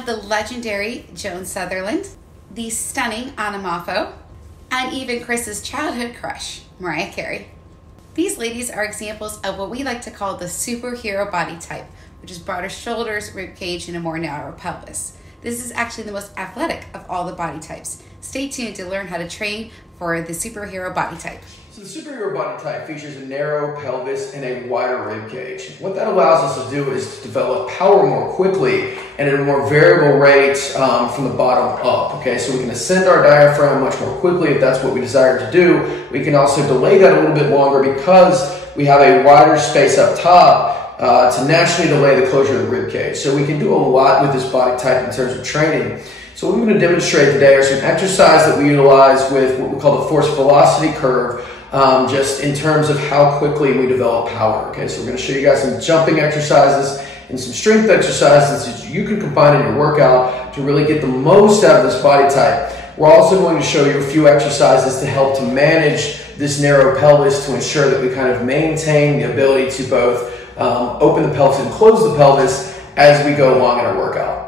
have the legendary Joan Sutherland, the stunning Anna Moffo, and even Chris's childhood crush, Mariah Carey. These ladies are examples of what we like to call the superhero body type, which is broader shoulders, rib cage, and a more narrow pelvis. This is actually the most athletic of all the body types. Stay tuned to learn how to train for the superhero body type. So the superhero body type features a narrow pelvis and a wider rib cage. What that allows us to do is to develop power more quickly and at a more variable rate from the bottom up. Okay, so we can ascend our diaphragm much more quickly if that's what we desire to do. We can also delay that a little bit longer because we have a wider space up top to naturally delay the closure of the rib cage. So we can do a lot with this body type in terms of training. So what we're going to demonstrate today are some exercises that we utilize with what we call the force velocity curve, just in terms of how quickly we develop power. Okay, so we're going to show you guys some jumping exercises and some strength exercises that you can combine in your workout to really get the most out of this body type. We're also going to show you a few exercises to help to manage this narrow pelvis to ensure that we kind of maintain the ability to both open the pelvis and close the pelvis as we go along in our workout.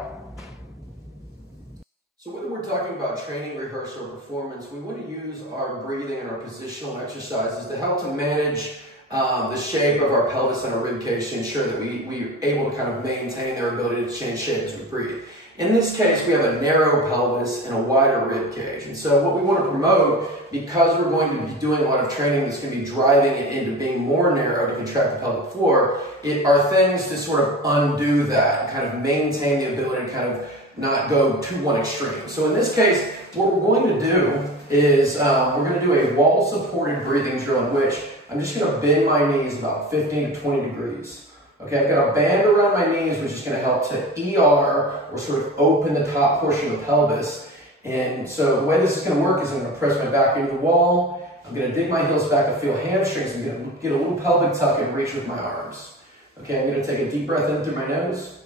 So whether we're talking about training, rehearsal, or performance, we want to use our breathing and our positional exercises to help to manage the shape of our pelvis and our rib cage to ensure that we're able to kind of maintain their ability to change shape as we breathe. In this case, we have a narrow pelvis and a wider rib cage. And so what we want to promote, because we're going to be doing a lot of training that's going to be driving it into being more narrow to contract the pelvic floor, are things to sort of undo that and kind of maintain the ability to kind of not go to one extreme. So in this case, what we're going to do is we're going to do a wall-supported breathing drill in which I'm just going to bend my knees about 15 to 20 degrees. Okay, I've got a band around my knees, which is going to help to ER, or sort of open the top portion of the pelvis. And so the way this is going to work is I'm going to press my back into the wall. I'm going to dig my heels back to feel hamstrings. I'm going to get a little pelvic tuck and reach with my arms. Okay, I'm going to take a deep breath in through my nose.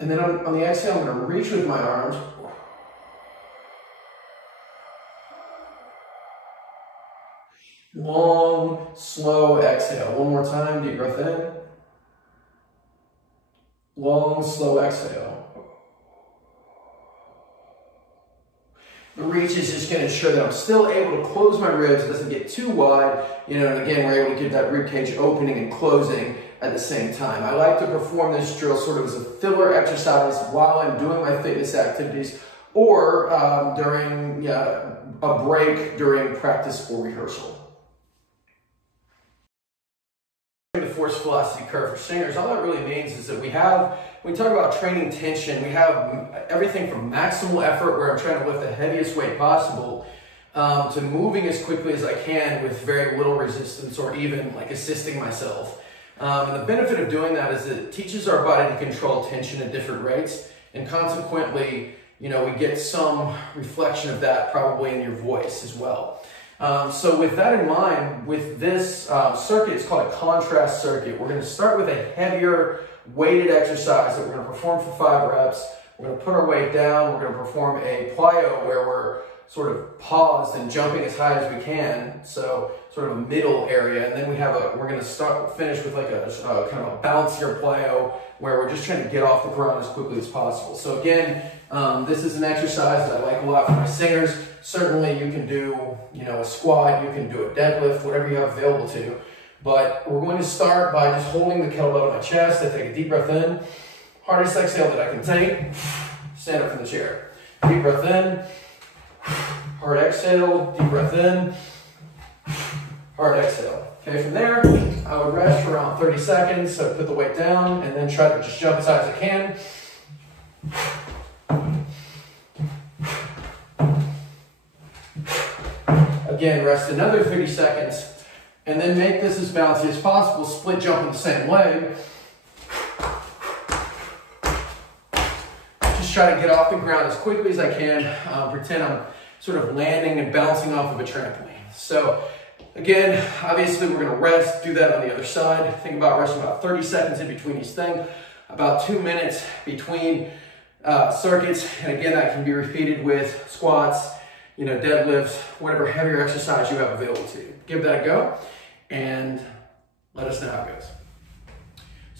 And then on the exhale, I'm going to reach with my arms. Long, slow exhale. One more time, deep breath in. Long, slow exhale. The reach is just going to ensure that I'm still able to close my ribs. It doesn't get too wide. And again, we're able to get that rib cage opening and closing at the same time. I like to perform this drill sort of as a filler exercise while I'm doing my fitness activities or during a break during practice or rehearsal. The force velocity curve for singers, all that really means is that when we talk about training tension, we have everything from maximal effort, where I'm trying to lift the heaviest weight possible, to moving as quickly as I can with very little resistance or even like assisting myself. And the benefit of doing that is that it teaches our body to control tension at different rates, and consequently, we get some reflection of that probably in your voice as well. So with that in mind, with this circuit, it's called a contrast circuit. We're going to start with a heavier weighted exercise that we're going to perform for 5 reps. We're going to put our weight down. We're going to perform a plyo where we're sort of paused and jumping as high as we can. So sort of a middle area. And then we're going to finish with like a kind of a bouncier plyo where we're just trying to get off the ground as quickly as possible. So again, this is an exercise that I like a lot for my singers. Certainly you can do, a squat, you can do a deadlift, whatever you have available to. But we're going to start by just holding the kettlebell to my chest. I take a deep breath in. Hardest exhale that I can take. Stand up from the chair. Deep breath in. Hard exhale. Deep breath in. Hard exhale. Okay, from there, I would rest for around 30 seconds. So put the weight down and then try to just jump as high as I can. Again, rest another 30 seconds, and then make this as bouncy as possible. Split jump in the same leg. Just try to get off the ground as quickly as I can. Pretend I'm sort of landing and bouncing off of a trampoline. So again, obviously we're going to rest. Do that on the other side. Think about resting about 30 seconds in between each thing. About 2 minutes between circuits. And again, that can be repeated with squats, deadlifts, whatever heavier exercise you have available to you. Give that a go and let us know how it goes.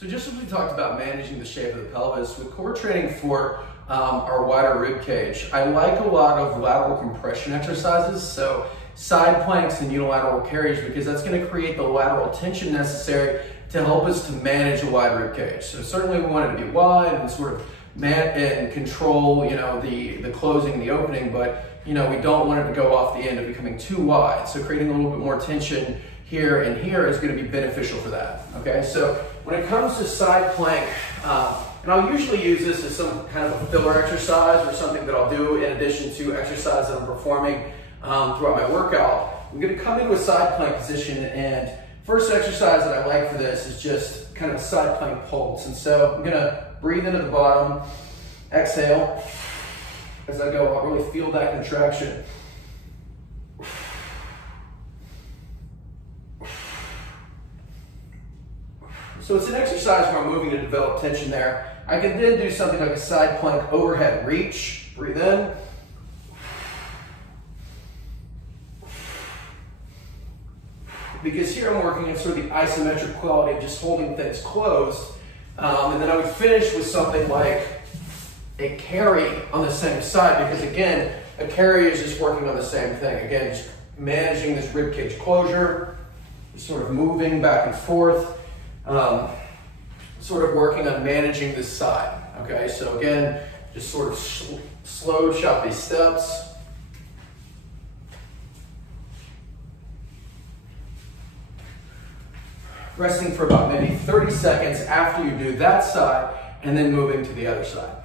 So just as we talked about managing the shape of the pelvis, with core training for our wider rib cage, I like a lot of lateral compression exercises. So side planks and unilateral carries, because that's going to create the lateral tension necessary to help us to manage a wide rib cage. So certainly we want it to be wide and sort of and control, you know, the closing and the opening, but you know, we don't want it to go off the end of becoming too wide. So creating a little bit more tension here and here is going to be beneficial for that. Okay, so when it comes to side plank, and I'll usually use this as some kind of a filler exercise or something that I'll do in addition to exercise that I'm performing throughout my workout. I'm going to come into a side plank position, and first exercise that I like for this is just kind of a side plank pulse. And so I'm going to breathe into the bottom, exhale. As I go, I'll really feel that contraction. So it's an exercise where I'm moving to develop tension there. I can then do something like a side plank overhead reach. Breathe in. Because here I'm working on sort of the isometric quality of just holding things closed. And then I would finish with something like a carry on the same side, because again, a carry is just working on the same thing. Again, just managing this rib cage closure, sort of moving back and forth, sort of working on managing this side. Okay, so again, just sort of slow, choppy steps. Resting for about maybe 30 seconds after you do that side, and then moving to the other side.